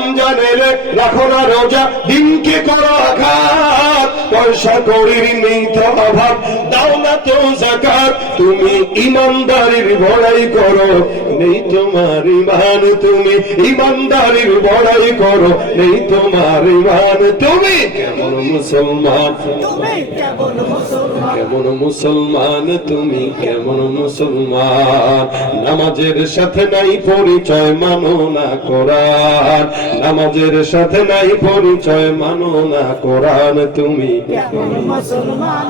রমজান এলে রাখো না রোজা, দিনকে করো আঘাত, পয়সা করির নেই তো অভাব, দাও না তো যাকাত, তুমি ইমানদারির বড়াই করো, নেই তোমার ইমান, তুমি ইমানদারির বড়াই করো, নেই তোমার ইমান। তুমি কেমন মুসলমান, কেমন মুসলমান, তুমি কেমন মুসলমান? নামাজের সাথে নাই পরিচয়, মানো না কোরআন, নামাজের সাথে নাই পরিচয়, মানো না কোরআন। তুমি কেমন মুসলমান,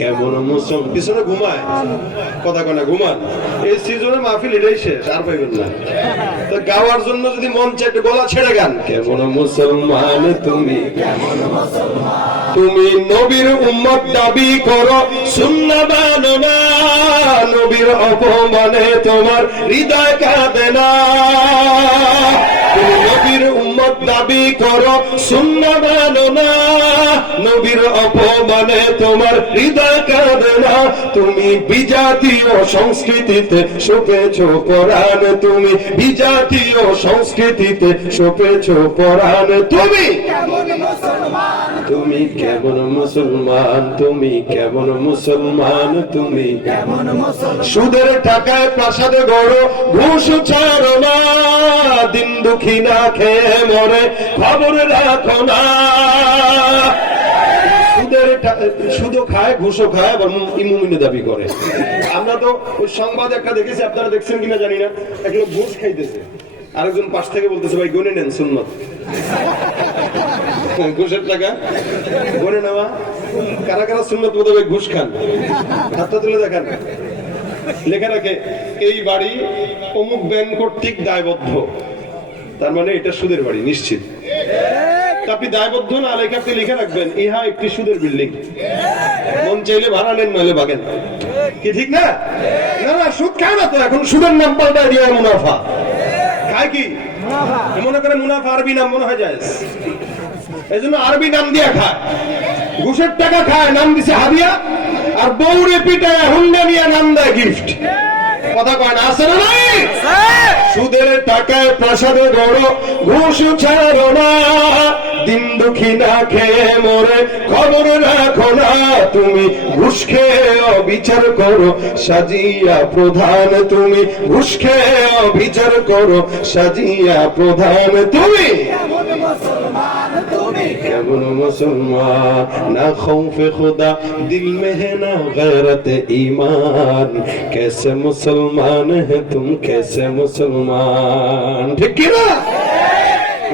কেমন মুসলমান? পিছনে ঘুমায় কথা কনা, ঘুমান। এই সিজনে মাহফিল এটাই শেষ, আর পাইবেন না। তো গাওয়ার জন্য যদি মন চাইতে গলা ছেড়ে গান, কেমন মুসলমান, তুমি কেমন মুসলমান? তুমি নবীর উম্মত দাবি করো, সুন্নাহ মানো না, নবীর অপমানে তোমার হৃদয় কাঁদে না। তুমি নবীর উম্মত দাবি করো, সুন্নাহ মানো না, নবীর অপমানে তোমার হৃদয় কাঁদে না। তুমি বিজাতীয় সংস্কৃতিতে সপেছ কোরআন, তুমি বিজাতীয় সংস্কৃতিতে সপেছ কোরআন। তুমি কেমন মুসলমান, তুমি কেমন মুসলমান, তুমি কেমন মুসলমান, তুমি কেমন মুসলমান? সুদের টাকায় প্রাসাদে গড়ো, ঘুষ ছাড়ো না, দিন দুঃখী না খেয়ে মরে খবর রাখো না। সুদও খায়, ঘুষও খায়, আবার ইমামতি দাবি করে। আমরা তো ওই সংবাদ একটা দেখেছি, আপনারা দেখছেন কিনা জানি না, একজন ঘুষ খাইতেছে, আরেকজন পাশ থেকে বলতেছে ভাই গনে নেন সুন্নত। ঘুষের টাকা গনে নেওয়া, কারা কারা সুন্নত মোতাবেক ঘুষ খান হাতটা তুলে দেখান। লেখা রাখে এই বাড়ি অমুক ব্যাংক কর্তৃক দায়বদ্ধ, তার মানে এটা সুদের বাড়ি নিশ্চিত। আপনি দায়বদ্ধ না লেখা, আপনি লিখে রাখবেন ইহা একটি সুদের বিল্ডিং, মন চাইলে ভাড়া নেন, নইলে ভাগেন। কি ঠিক না? না না, সুদ খায় না তো, এখন সুদের নাম পাল্টায় দিয়ে মুনাফা খায়। কি মনে করে মুনাফা আরবি নাম মনে হয় যায়, এই জন্য আরবি নাম দিয়ে খায়। ঘুষের টাকা খায়, নাম দিছে হাদিয়া, আর বউরে পিটায় হুন্ডা নিয়ে নাম দেয় গিফট। কথা কয় না, আছে না নাই? সুদের টাকায় প্রাসাদে গড়ো, ঘুষ ছাড়ো না, দিন দুঃখী না খেয়ে মরে খবর রাখো না। তুমি ঘুষ খেয়ে অবিচার করো, সাজিয়া প্রধান, তুমি ঘুষ খেয়ে অবিচার করো, সাজিয়া প্রধান। তুমি কেমন মুসলমান, তুমি কেমন মুসলমান? না খৌফে খুদা দিল में है ना गैरत ईमान, कैसे मुसलमान है तुम, कैसे मुसलमान? ঠিক কি না?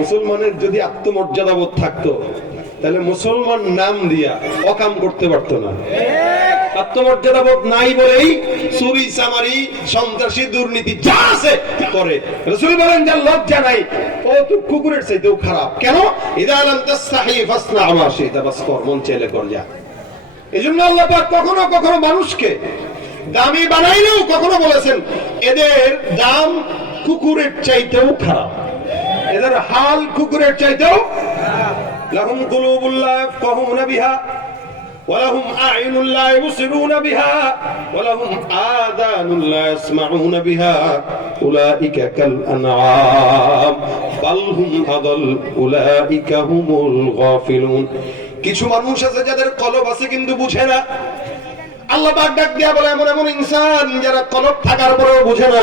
মুসলমানের যদি আত্মমর্যাদা বোধ থাকতো, তাহলে মুসলমান নাম দিয়া অকাম করতে পারতো না। আত্মমর্যাদা বোধ নাই বলেই চুরি চামারি সন্ত্রাসী দুর্নীতি যা আছে করে। রাসূল বলেন যার লজ্জা নাই ও তো কুকুরের চাইতেও খারাপ। কেন? ইযা লাম তাসহি ফাসনা মা শিতা, বাস কর, মন চাইলে কর যা। এজন্য আল্লাহ পাক কখনো কখনো মানুষকে দামি বানাইলেও কখনো বলেছেন এদের দাম কুকুরের চাইতেও খারাপ, এদের হাল কুকুরের চাইতেও। লাহুম কুলুবুল লা ইয়াফকাহুনা বিহা ওয়া লাহুম আ'ইনুন লা ইবসিরুনা বিহা ওয়া লাহুম আযানুন লা ইয়াসমাউনা বিহা উলাইকা কাল আনআম বাল হুম আদাল উলাইকা হুমুল গাফিলুন। কিছু মানুষ আছে যাদের কলব আছে কিন্তু বুঝে না। আল্লাহ পাক ডাক দিয়া বলে এমন এমন ইনসান যারা কলব থাকার পরেও বুঝে না।